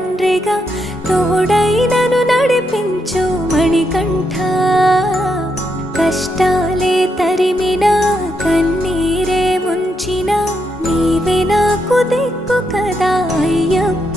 తండ్రిగా తోడై నన్ను నడిపించు మణికంఠ. కష్టాలే తరిమినా కన్నీరే ముంచిన నీవే నాకు దిక్కు కదా అయ్యప్ప.